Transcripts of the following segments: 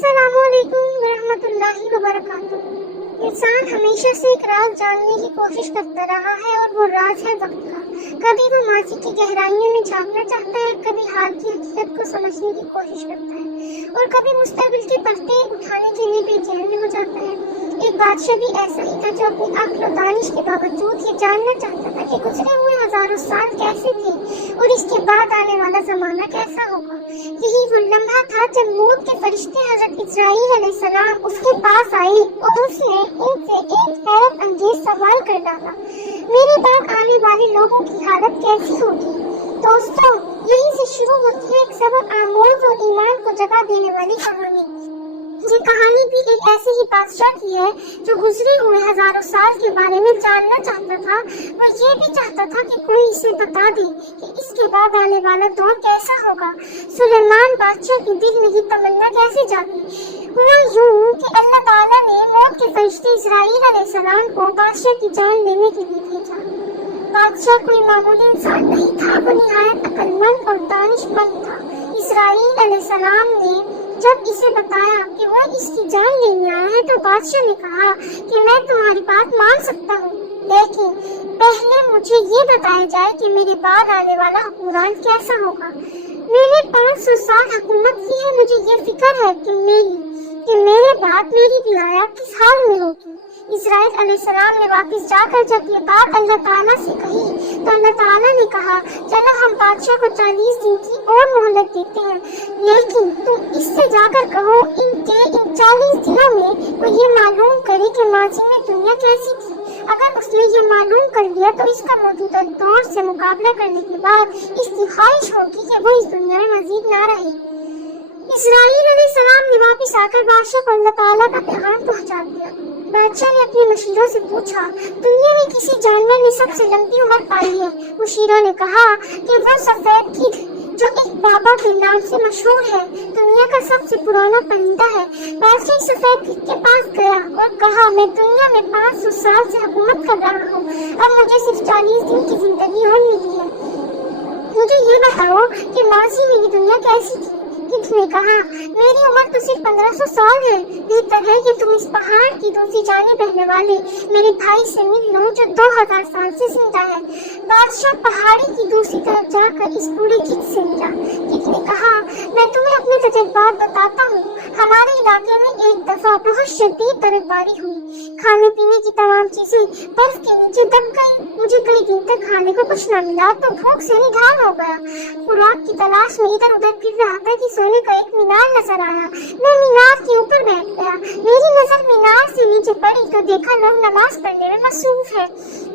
अस्सलामुअलैकुम वरहमतुल्लाहि वबरकातुहू। इंसान हमेशा से एक राज जानने की कोशिश करता रहा है और वो राज है वक्त का। कभी वो माजी की गहराइयों में झांकना चाहता है, कभी हाल की हकीकत को समझने की कोशिश करता है और कभी मुस्तकबिल के पर्दे उठाने के लिए बेचैन हो जाता है। एक बादशाह भी ऐसा ही था जो अपनी अक्ल और दानिश के बावजूद ये जानना चाहता था कि गुजरे हुए हजारों साल कैसे थे और इसके बाद आने वाला जमाना कैसा होगा। यही वो लम्हा था जब मौत के फरिश्ते हजरत इस्राईल अलैहिस्सलाम उसके पास आए और उसने उनसे एक हैरत अंगेज सवाल कर डाला, मेरे बाद आने वाले लोगों की हालत कैसी होगी। दोस्तों, यहीं से शुरू होती है एक सबक आमोज और ईमान को जगह देने वाली कहानी। ये कहानी भी एक ऐसे ही बादशाह की है जो गुजरे हुए हजारों साल के बारे में जानना चाहता था। वो ये भी चाहता था कि कोई इसे बता दे कि इसके बाद आने वाला दौर कैसा होगा। सुलेमान बादशाह के दिल में ये तमन्ना कैसे जागी। हुआ यूं कि अल्लाह ताला ने मौत के फरिश्ते इस्राईल अलैहिस्सलाम को बादशाह की जान लेने के लिए भेजा। बादशाह कोई मामूली इंसान नहीं था, वो निहायत अक्लमंद और दानिशमंद था। इस्राईल अलैहिस्सलाम ने जब इसे बताया कि वो इसकी जान लेने आया है तो बादशाह ने कहा कि मैं तुम्हारी बात मान सकता हूँ, लेकिन पहले मुझे ये बताया जाए कि मेरे बाद आने वाला हुक्मरान कैसा होगा। मैंने 500 साल हुकूमत की है, मुझे ये फिक्र है कि मेरे बाद मेरी विलाया किस हाल में होगी। इस्राईल अलैहिस्सलाम ने वापस जाकर जब ये बात अल्लाह ताला से कही तो अल्लाह ताला ने कहा, चलो हम बादशाह को 40 दिन की और मोहलत देते हैं, लेकिन तुम इससे जाकर कहो इन 40 दिनों में वो ये मालूम करे कि माजी में दुनिया कैसी थी। अगर उसने ये मालूम कर लिया तो इसका मौजूदा दौर से मुकाबला करने के बाद इसकी ख्वाहिश होगी कि वो इस दुनिया में मजीद ना रहे। इस्राईल अलैहिस्सलाम ने वापस आकर बादशाह को अल्लाह ताला का पैगाम पहुंचा दिया। बादशाह ने अपने मुशीरों से पूछा, दुनिया में किसी जानवर ने सबसे लंबी उम्र पाई है। मुशीरों ने कहा कि वो सफेद गिद्ध जो एक बाबा के नाम से मशहूर है, दुनिया का सबसे पुराना परिंदा है। बादशाह सफेद गिद्ध के पास गया और कहा, मैं दुनिया में 500 साल से हुकूमत कर रहा हूँ, अब मुझे सिर्फ 40 दिन की जिंदगी और मिली है। मुझे ये बताओ कि माजी में ये दुनिया कैसी थी। गिद्ध ने कहा, मेरी उम्र तो सिर्फ 1500 साल है। बेहतर है कि तुम इस पहाड़ की दूसरी जाने बहने वाले मेरे भाई से मिल लो जो 2000 साल से जिंदा है। बादशाह पहाड़ी की दूसरी तरफ जाकर इस बूढ़े गिद्ध से मिला। गिद्ध ने कहा, मैं तुम्हें अपने तजुर्बात बताता हूँ। हमारे इलाके में एक दफा बहुत शदीद बर्फबारी हुई, खाने पीने की तमाम चीजें बर्फ के नीचे दब गई। मुझे कई दिन तक खाने को कुछ न मिला तो भूख से निढाल हो गया। खुराक की तलाश में इधर उधर फिर रहा था कि सोने का एक मीनार नजर आया। मैं मीनार के ऊपर बैठ गया। मेरी नजर मीनार से नीचे पड़ी तो देखा लोग नमाज पढ़ने में मसरूफ है।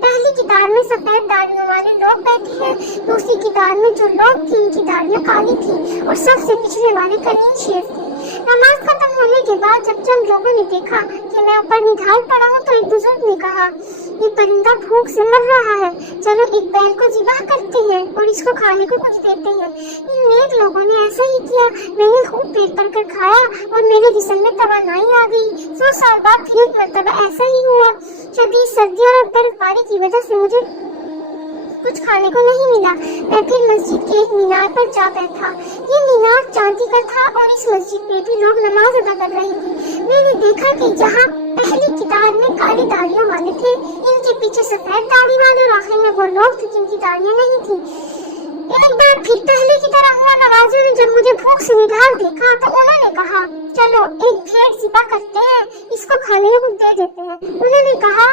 पहली किताब में सफेद दाढ़ियों वाले लोग बैठे हैं, दूसरी किताब में जो लोग थे उनकी दाढ़ियां काली थी और सबसे पिछले वाले करीन शेर थे। नमाज खत्म होने के बाद जब चंद लोगों ने देखा कि मैं ऊपर निढाल पड़ा हूँ तो एक बुजुर्ग ने कहा, ये परिंदा भूख से मर रहा है, चलो एक बैल को ज़िबह करते हैं और इसको खाने को कुछ देते हैं। इन नेक लोगों ने ऐसा ही किया। मैंने खूब पेट भर कर खाया और मेरे जिस्म में तवानाई आ गई। 100 साल बाद फिर एक मरतबा ऐसा ही हुआ। शदीद सर्दी और बर्फबारी की वजह से मुझे कुछ खाने को नहीं मिला। मैं फिर मस्जिद के एक मीनार पर जा बैठा। ये मीनार चांदी का था और इस मस्जिद में भी लोग नमाज अदा कर रहे थे। मैंने देखा कि जहाँ पहली किताब में काली दाढ़ियों वाले थे, इनके पीछे सफेद दाढ़ी वाले और आखिर में वो लोग थे जिनकी दाढ़ियाँ नहीं थी। एक बार फिर पहले की तरह हुआ। नमाजियों ने जब मुझे भूख से निढाल देखा तो उन्होंने कहा, चलो एक भेड़ ज़िबह करते हैं, इसको खाने को दे देते हैं। उन्होंने कहा,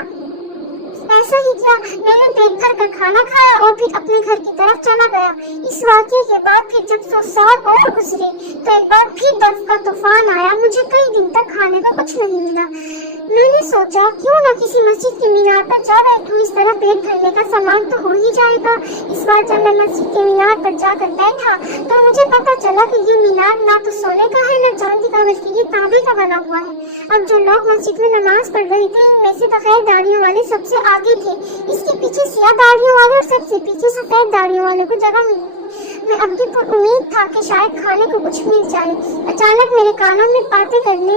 ऐसा ही किया। मैंने पेट भर कर खाना खाया और फिर अपने घर की तरफ चला गया। इस वाक़ये के बाद फिर जब 100 साल और गुजरे तो एक बार फिर बर्फ का तूफान आया। मुझे कई दिन तक खाने को कुछ नहीं मिला। मैंने सोचा क्यों न किसी मस्जिद के मीनार पर जा बैठूं, इस तरह पेट भरने का सामान तो हो ही जाएगा। इस बार जब मैं मस्जिद के मीनार पर जाकर बैठा तो मुझे पता चला कि ये मीनार ना तो सोने का है न चांदी का, बल्कि ये तांबे का बना हुआ है। अब जो लोग मस्जिद में नमाज पढ़ रहे थे इनमें से बगैर दाढ़ियों वाले सबसे आगे थे। इसके पीछे सियाह दाढ़ियों वाले और सबसे पीछे सफेद दाढ़ियों वाले को जगह मिली। मैं अब भी उम्मीद था कि शायद खाने को कुछ मिल जाए। अचानक मेरे कानों में बातें करने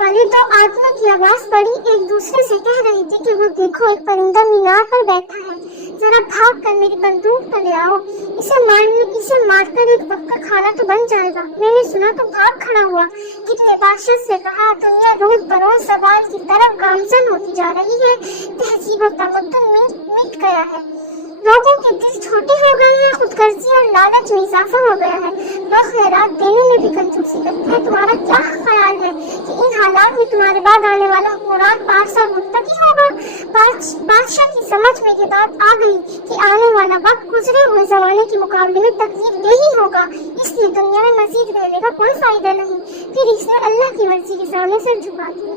वाली 2 आदमियों की आवाज पड़ी। एक दूसरे से कह रही थी कि वो देखो, एक परिंदा मीनार पर बैठा है। जरा भाग कर मेरी बंदूक तो ले आओ, इसे मारकर एक वक्त का खाना तो बन जाएगा। मैंने सुना तो भाग खड़ा हुआ। कितने बादशाह से कहा, दुनिया रोज बरोज सवाल की तरफ गामजन होती जा रही है, तहजीब और तमद्दुन मिट गया है, लोगों के दिल छोटे हो गए हैं, खुदगर्जी और लालच में इजाफा हो गया है, लोग खैरात देने में भी कंजूसी करते हैं। तुम्हारा क्या ख्याल है कि इन हालात में तुम्हारे बाद आने वाला हुक्मरान बादशाह मुत्तकी होगा? बादशाह की समझ में ये बात आ गई कि आने वाला वक्त गुजरे हुए जमाने के मुकाबले में तकलीफ ही होगा, इसलिए दुनिया में मजीद रहने का कोई फायदा नहीं। फिर इसने अल्लाह की मर्जी के सामने सर झुका दिया।